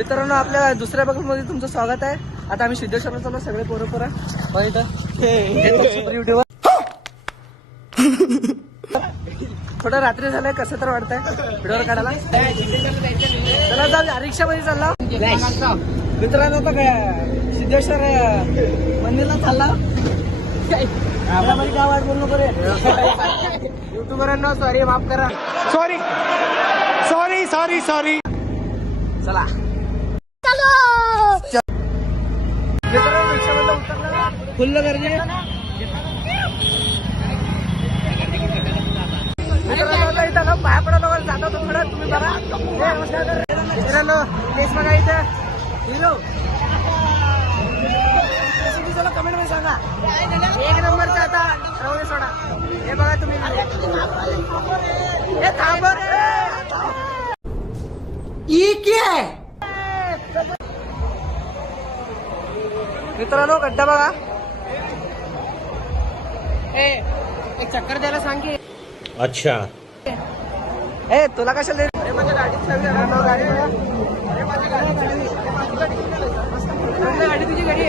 मित्रांनो आपल्या दुसऱ्या बघमध्ये तुमचं स्वागत आहे. आता आम्ही सिद्धेश्वरला चाललो सगळे पोरं युट्यूबर. थोडं रात्री झालंय, कसं तर वाटतंय व्हिडिओवर काढायला. चला जाऊ रिक्षामध्ये चालला मित्रांनो. आता काय सिद्धेश्वर मंदिरला चालला. आपल्यामध्ये गावात बोलू नको रे. युट्यूबरांना सॉरी, माफ करा. Sorry sorry sorry sorry. चला मित्रांनो रिक्षामध्ये उतरला. फुल्ल गर्दी. मित्रांनो आता इथं पाया पडायला जाता तो थोडं तुम्ही बघा. मित्रांनो तेच बघा इथं हिरो. कमेंट मध्ये सांगा एक नंबरचा आता राहू सोडा. हे बघा तुम्ही. हे थांब रे. मित्रांनो गड्डा बघा. एक चक्कर द्यायला सांग की. अच्छा ए तुला कशाला दे. माझ्या गाडीत गाडी तुझी गाडी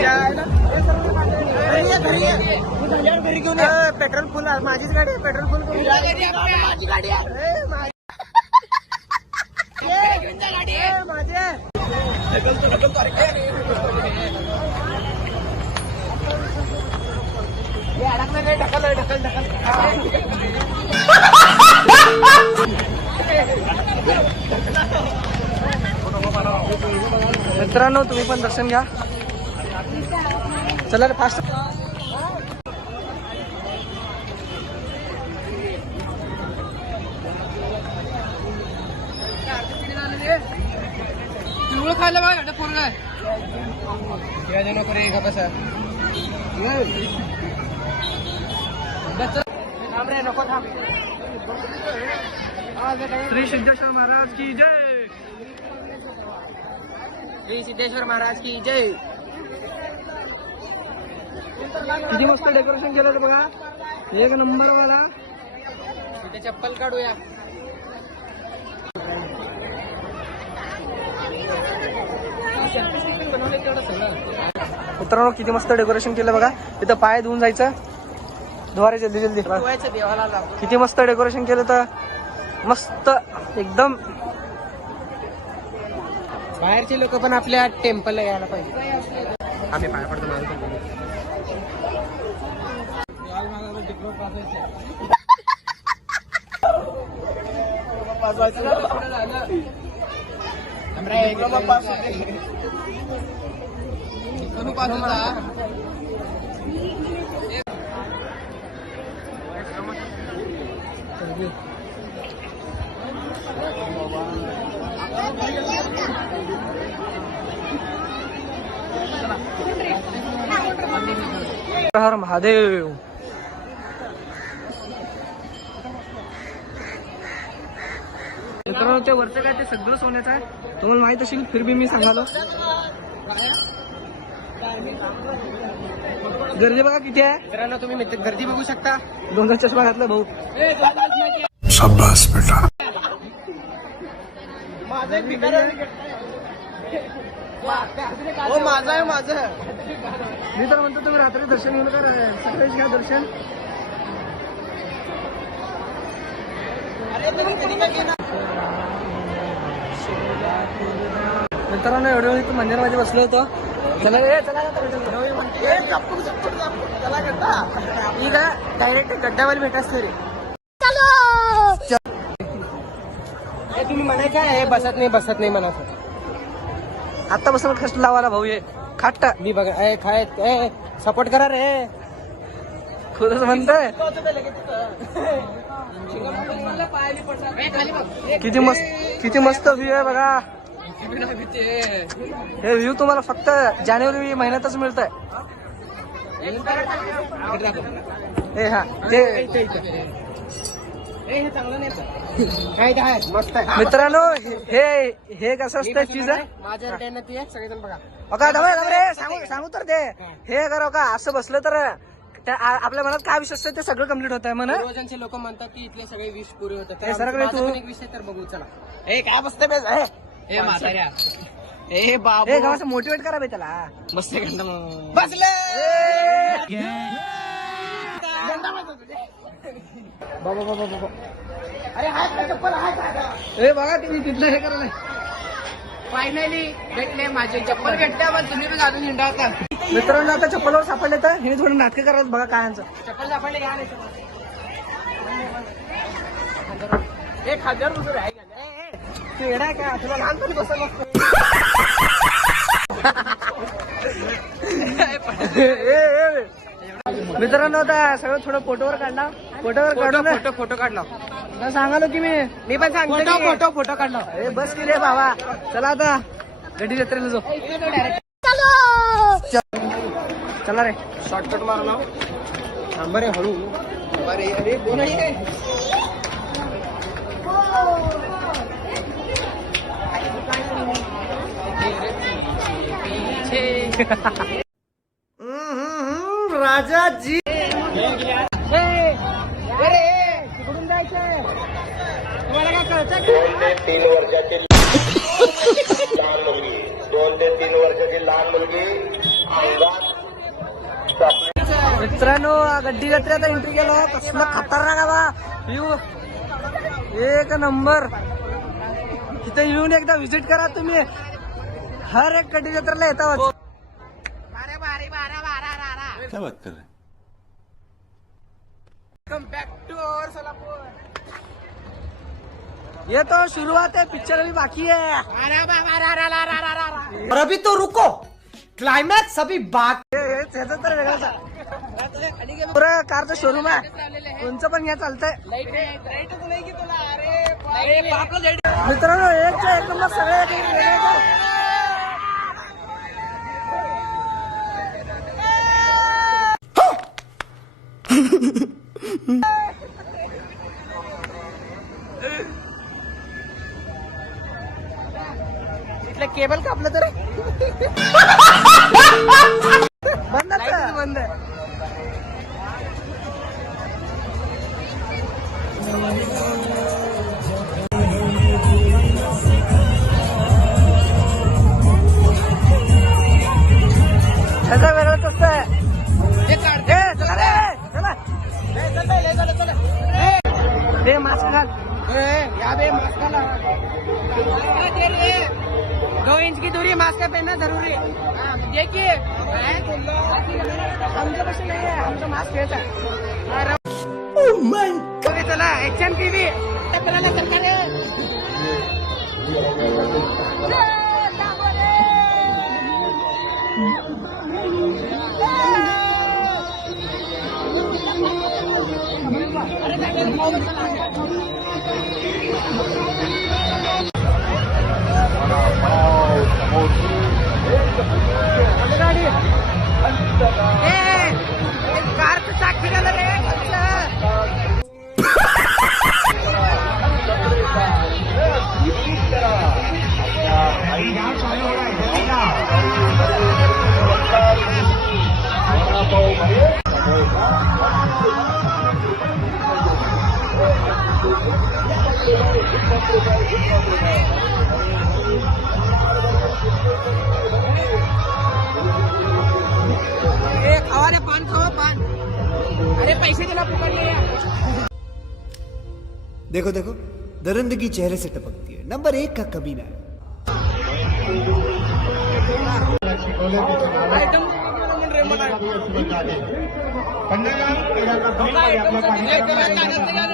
घरी घेऊन पेट्रोल फुल. माझीच गाडी आहे. पेट्रोल फुल माझी गाडी आहे. माझी ढकल ढकल ढकल. मित्रांनो तुम्ही पण दर्शन घ्या. चला रे फास्ट. पिवळं खायला बघा पोरगा नको रे. का कसं नको थांब. श्री सिद्धेश्वर महाराज की जय. श्री सिद्धेश्वर महाराज की जय. किती मस्त डेकोरेशन केलं बघा. एक नंबर वाला. तिथे चप्पल काढूया. मित्रांनो किती मस्त डेकोरेशन केलं बघा. इथं पाय धुवून जायचं. धुवारे जल्दी जल्दी. देवाला किती मस्त डेकोरेशन केलं तर मस्त एकदम. बाहेरचे लोक पण आपल्या टेम्पलला यायला पाहिजे. आम्ही पाय पडतो. हर महादेव. मित्रांनो ते वरचं काय ते सगळं सोन्याचं आहे. तुम्हाला माहित असेल फिर बी मी सांगालो. गर्दी बघा किती आहे. मित्रांनो तुम्ही गर्दी बघू शकता. दोन चष्मा घातला भाऊ. शाबास बेटा. माझं एक भिकार हो. माझं आहे माझं. मी तर म्हणतो तुम्ही रात्री दर्शन घेऊन कर. सकाळीच घ्या दर्शन. मित्रांनो एवढं वेळ मंदिरामध्ये बसलो होतो. चला ಈಗ डायरेक्ट गड्ड्यावर भेटायचं रे. तुम्ही म्हणायचं हे बसत नाही म्हणा. आता बसून कष्ट लावायला भाऊ. हे खाट मी बघा खाय सपोर्ट करा रे. खुदच म्हणतोय. किती मस्त व्ह्यू आहे बघा. हे व्ह्यू तुम्हाला फक्त जानेवारी महिन्यातच मिळतंय. हे हा ते मित्रांनो हे कसं असतं चीज आहे. सांगू तर ते हे करा का असं बसलं तर आपल्या मनात काय विषय असतं ते सगळं कम्प्लीट होत आहे. म्हणा रोजांचे लोक म्हणतात की इथले सगळे विष पुरे होतात. सगळे तू एक विषय तर बघू. चला हे काय बसतं ए बाबू ए गावाचं मोटिवेट करा बे त्याला. मस्त घंटा बसले बाबा बाबा बाबा. अरे हाय चप्पल हाय. ए बघा तुम्ही तिथलं हे करा. फायनली भेटले माझे चप्पल भेटले. पण तुम्ही बी घालून हिंडा होता. मित्रांनो आता चप्पलवर सापडले तर हे थोडं नाटकं करायचं बघा काय यांचं. चप्पल सापडले घ्या. 1000 रुपये आहे. तू येणार का? तुला लहानपणी बसत नसतो. मित्रांनो आता सगळं थोडं फोटोवर काढला. फोटो काढला. सांगालो की मी पण सांगतो फोटो काढला. अरे बस की रे बाबा. चला आता गड्डी जत्रेला जाऊ. चला रे शॉर्टकट मारू ना. थांबा रे हळू. अरे अरे राजा जी. तिकडून जायचंय. तुम्हाला काय कळतं? 2 ते 3 वर्षाची लहान मुलगी 2 ते 3 वर्षाची लहान मुलगी अंगात. मित्रांनो गड्डी जत्रेचा एंट्री केलो. कसलं खतरनाक बा व्ह्यू. एक नंबर. तिथे येऊन एकदा व्हिजिट करा तुम्ही. हर एक गड्डी जत्रेला येतात. क्या बात कर रहे हैं? Welcome back to our Solapur. ये तो शुरुआत है, पिक्चर अभी बाकी है. और अभी तो रुको, क्लाइमैक्स अभी बाकी. तर वेगळाच पुरा कारचं शोरूम आहे. तुमचं पण या चालतंय. मित्रांनो एक नंबर सगळे. इथलं केबल कापलं तर बंद बंद. त्याचा वेगळं कसं आहे. चला रे चला. दे मास्क घाल. या बे मास्क घाल. 2 इंच की दूरी मास्क पहनना जरूरी. देखिए आमच्या पाशी नाही आहे. आमचा मास्क घ्यायचा. चला एक्शन टीव्ही. कारचं चाक फिरायला रे. खावा रे पान. खावा पान. अरे पैसे दिला पकडले. देखो देखो दरिंदगी चेहरे से टपकती है. नंबर 1 का कमीना है.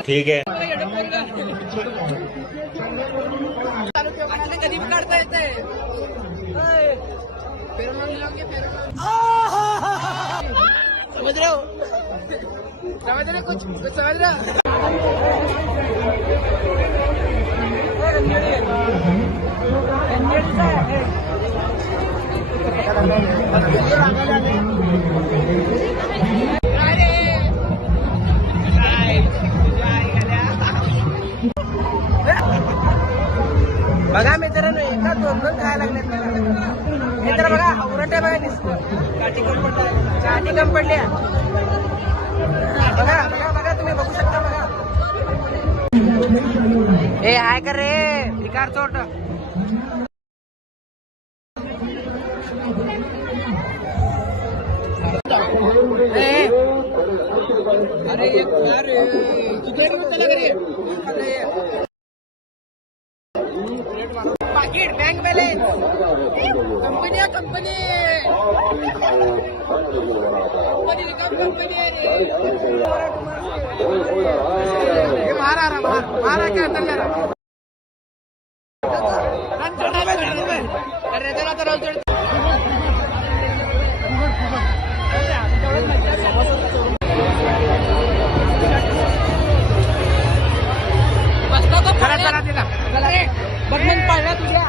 ठीक है. कधी काढता येते. समझ रहे हो? समझ रहे कुछ समझ रहे हो? बघा मित्रांनो एका 2 खायला लागले. मित्र बघा औरंटे बघा दिसतो. काठी कम पडल्या. बघा बघा बघा तुम्ही बघू शकता. बघा ए हाय कर रे भिकार चोट. अरे एक पाकिट बँक बॅलेन्स कंपनी कंपनी मारा क्या बटन पाहिला तुझ्या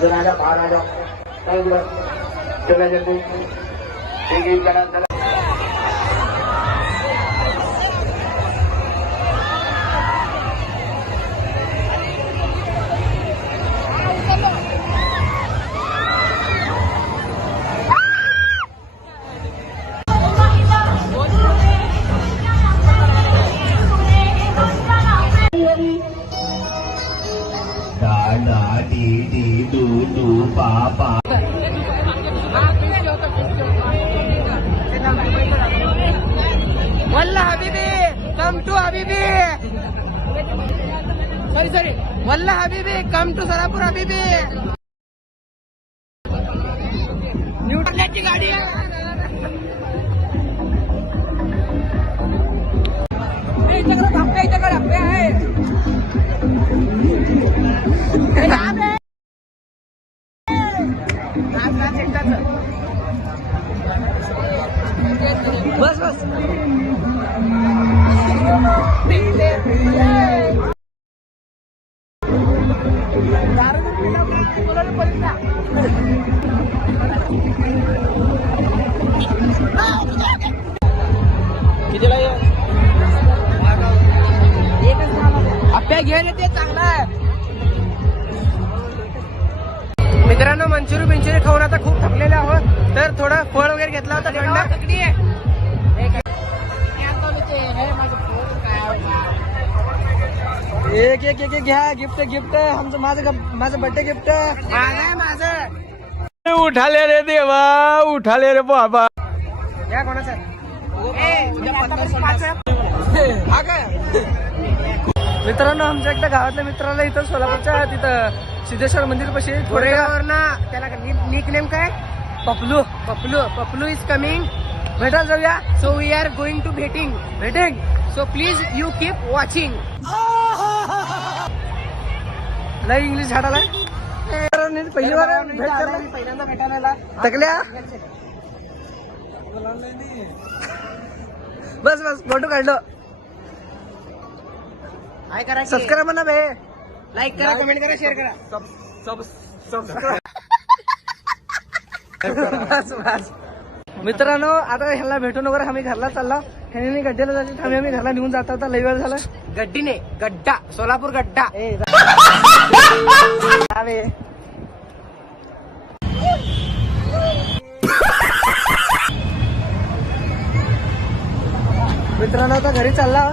जरा बाहर आ जाओ चला जल्दी चला चला वल्ला हबीबी कम टू हबीबी सॉरी वल्ला हबीबी कम टू सरापुर हबीबी न्यूटनची गाडी बस बस कितीला आपल्या घेऊन येते चांगला आहे. मित्रांनो मंचुरी खाऊन आता खूप थकलेले आहोत तर थोडं फळ वगैरे घेतला होता एक एक एक घ्या गिफ्ट माझं बर्थडे गिफ्ट माझं उठाले रे देवा उठाले रे बाबा या कोणाचं मित्रांनो आमच्या एकदा गावातल्या मित्राला इथं सोलापूरच्या तिथं सिद्धेश्वर मंदिर पाशी गोरेगावर ना त्याला निक नेम काय पपलू इज कमिंग भेटायला जाऊया so we are going to भेटिंग so please you keep watching लय इंग्लिश झाडाला पहिली बार पहिल्यांदा भेटायला थकल्या बस फोटो काढलो काय करा सबस्क्राईब म्हणा बे लाईक करा कमेंट करा शेअर करा बस मित्रांनो आता ह्याला भेटून वगैरे आम्ही घरला चालला ह्याने गड्ड्याला जायचं आम्ही घरला निघून जाता होता लई वेळ झाला गड्डीने गड्डा सोलापूर गड्डा मित्रांनो आता घरी चालला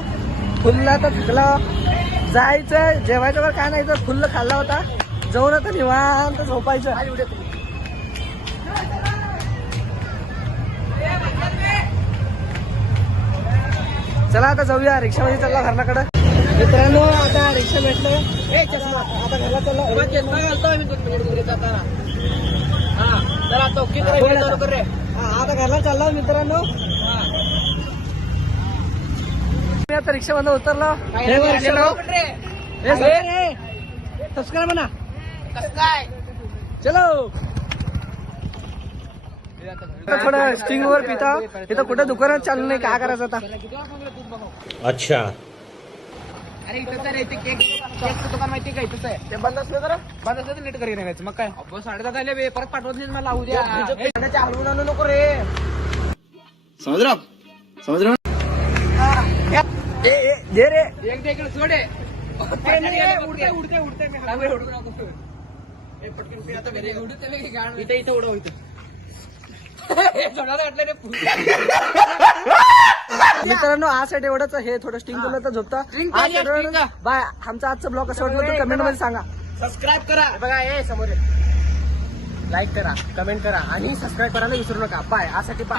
फुल्ल आता थकला जायचं जेवायचं वर काय नाही तर फुल्ल खाल्ला होता जाऊन आता निवांत झोपायचं चला आता जाऊया रिक्षामध्ये चालला घरलाकडे मित्रांनो आता रिक्षा भेटलं आता घरला चालला आता घरला चालला मित्रांनो मी आता रिक्षा मध्ये उतरला सबस्क्राईब म्हणा चलो थोडं स्टिंग वर पिता इथं कुठं दुकानात चालू नाही काय करायचं आता अच्छा अरे इथं तर येते केकचं दुकान माहिती का इथंच आहे ते बंद असलं तर नीट करी नाही मग काय 10:30 झाले बे परत पाठवत नाही मला लावू द्या हलवून आणू नको रे समज दे रे एक सोडे उडते उडते उडते इथे इथे उडव इथे मित्रांनो आजसाठी एवढंच हे थोडं स्टिंग केलं तर झोपता बाय. आमचा आजचा ब्लॉग असं वाटलं तर कमेंट मध्ये सांगा. सबस्क्राईब करा. बघा हे समोर लाईक करा, कमेंट करा आणि सबस्क्राईब करायला विसरू नका. बाय. आजसाठी बाय.